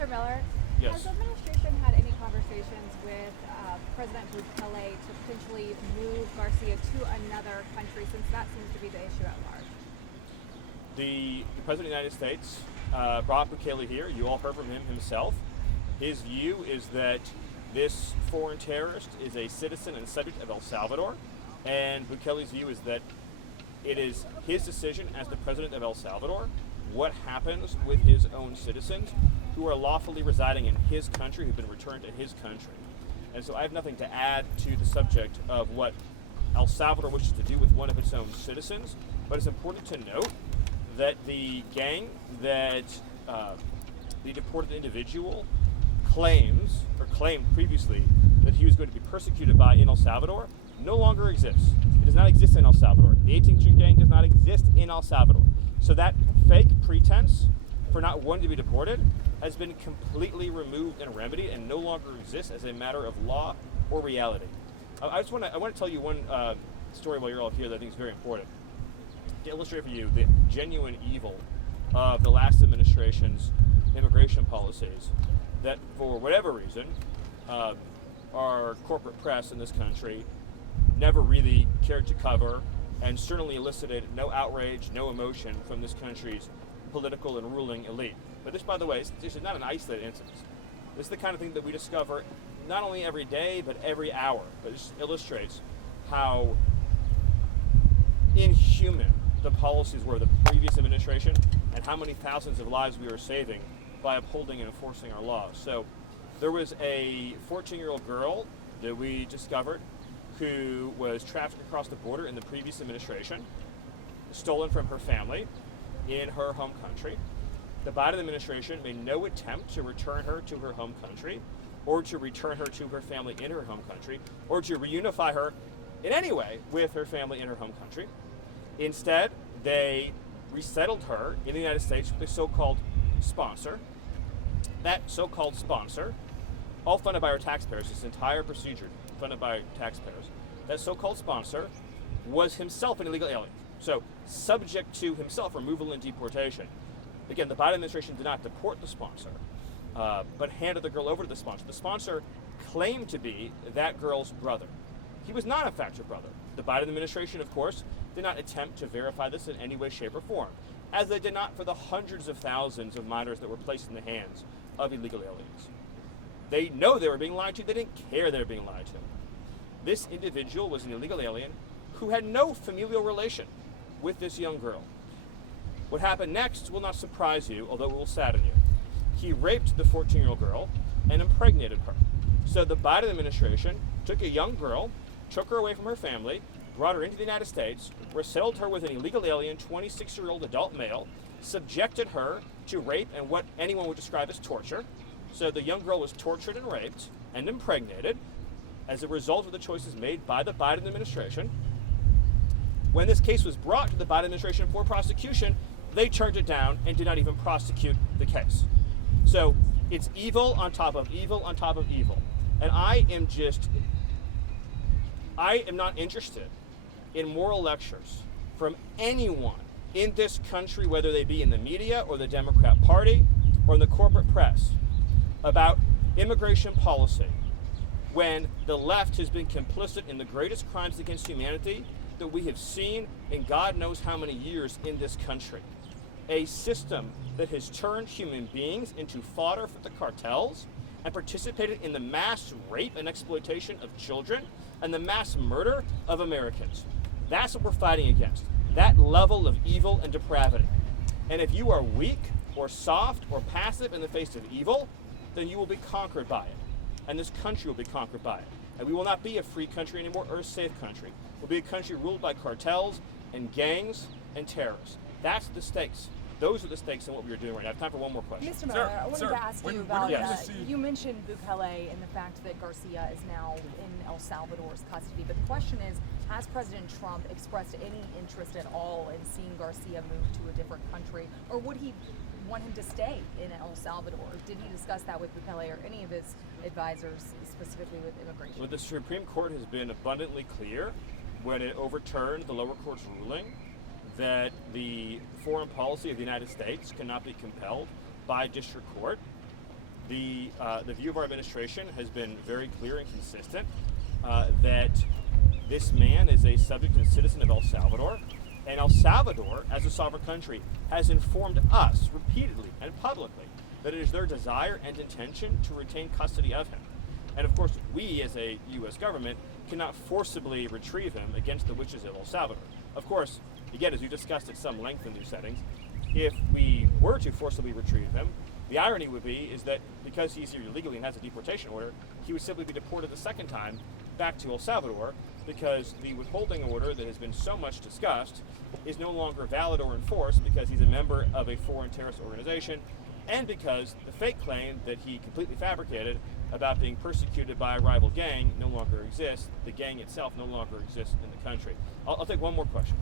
Mr. Miller, Yes. has the administration had any conversations with President Bukele to potentially move Garcia to another country, since that seems to be the issue at large? The President of the United States brought Bukele here. You all heard from him himself. His view is that this foreign terrorist is a citizen and subject of El Salvador, and Bukele's view is that it is his decision as the President of El Salvador what happens with his own citizens who are lawfully residing in his country, who've been returned to his country. And so I have nothing to add to the subject of what El Salvador wishes to do with one of its own citizens, but it's important to note that the gang that the deported individual claimed previously that he was going to be persecuted by in El Salvador no longer exists. It does not exist in El Salvador. The 18th Street Gang does not exist in El Salvador. So that fake pretense for not wanting to be deported has been completely removed and remedied and no longer exists as a matter of law or reality. I want to tell you one story while you're all here that I think is very important to illustrate for you the genuine evil of the last administration's immigration policies that, for whatever reason, our corporate press in this country never really cared to cover, and certainly elicited no outrage, no emotion from this country's political and ruling elite. But this, by the way, this is not an isolated incident. This is the kind of thing that we discover not only every day, but every hour. But this illustrates how inhuman the policies were of the previous administration and how many thousands of lives we are saving by upholding and enforcing our laws. So there was a 14-year-old girl that we discovered who was trafficked across the border in the previous administration, stolen from her family in her home country. The Biden administration made no attempt to return her to her home country, or to return her to her family in her home country, or to reunify her in any way with her family in her home country. Instead, they resettled her in the United States with a so-called sponsor. That so-called sponsor, all funded by our taxpayers, this entire procedure funded by taxpayers, that so-called sponsor was himself an illegal alien. So subject to himself removal and deportation. Again, the Biden administration did not deport the sponsor, but handed the girl over to the sponsor. The sponsor claimed to be that girl's brother. He was not, in fact, her brother. The Biden administration, of course, did not attempt to verify this in any way, shape, or form, as they did not for the hundreds of thousands of minors that were placed in the hands of illegal aliens. They know they were being lied to. They didn't care they were being lied to. This individual was an illegal alien who had no familial relation with this young girl. What happened next will not surprise you, although it will sadden you. He raped the 14-year-old girl and impregnated her. So the Biden administration took a young girl, took her away from her family, brought her into the United States, resettled her with an illegal alien, 26-year-old adult male, subjected her to rape and what anyone would describe as torture. So the young girl was tortured and raped and impregnated as a result of the choices made by the Biden administration. When this case was brought to the Biden administration for prosecution, they turned it down and did not even prosecute the case. So it's evil on top of evil on top of evil. And I am not interested in moral lectures from anyone in this country, whether they be in the media or the Democrat Party or in the corporate press, about immigration policy when the left has been complicit in the greatest crimes against humanity that we have seen in God knows how many years in this country. A system that has turned human beings into fodder for the cartels and participated in the mass rape and exploitation of children and the mass murder of Americans. That's what we're fighting against, that level of evil and depravity. And if you are weak or soft or passive in the face of evil, then you will be conquered by it. And this country will be conquered by it. And we will not be a free country anymore or a safe country. We'll be a country ruled by cartels and gangs and terrorists. That's the stakes. Those are the stakes in what we are doing right now. I have time for one more question. Mr. Miller, I wanted to ask you about, you mentioned Bukele and the fact that Garcia is now in El Salvador's custody, but the question is, has President Trump expressed any interest at all in seeing Garcia move to a different country, or would he want him to stay in El Salvador? Did he discuss that with Bukele or any of his advisors, specifically with immigration? Well, the Supreme Court has been abundantly clear when it overturned the lower court's ruling that the foreign policy of the United States cannot be compelled by district court. the view of our administration has been very clear and consistent that this man is a subject and citizen of El Salvador, and El Salvador, as a sovereign country, has informed us repeatedly and publicly that it is their desire and intention to retain custody of him. And of course, we as a U.S. government cannot forcibly retrieve him against the wishes of El Salvador. Of course, again, as we discussed at some length in these settings, if we were to forcibly retrieve him, the irony would be is that because he's here illegally and has a deportation order, he would simply be deported the second time back to El Salvador, because the withholding order that has been so much discussed is no longer valid or enforced because he's a member of a foreign terrorist organization, and because the fake claim that he completely fabricated about being persecuted by a rival gang no longer exists. The gang itself no longer exists in the country. I'll take one more question.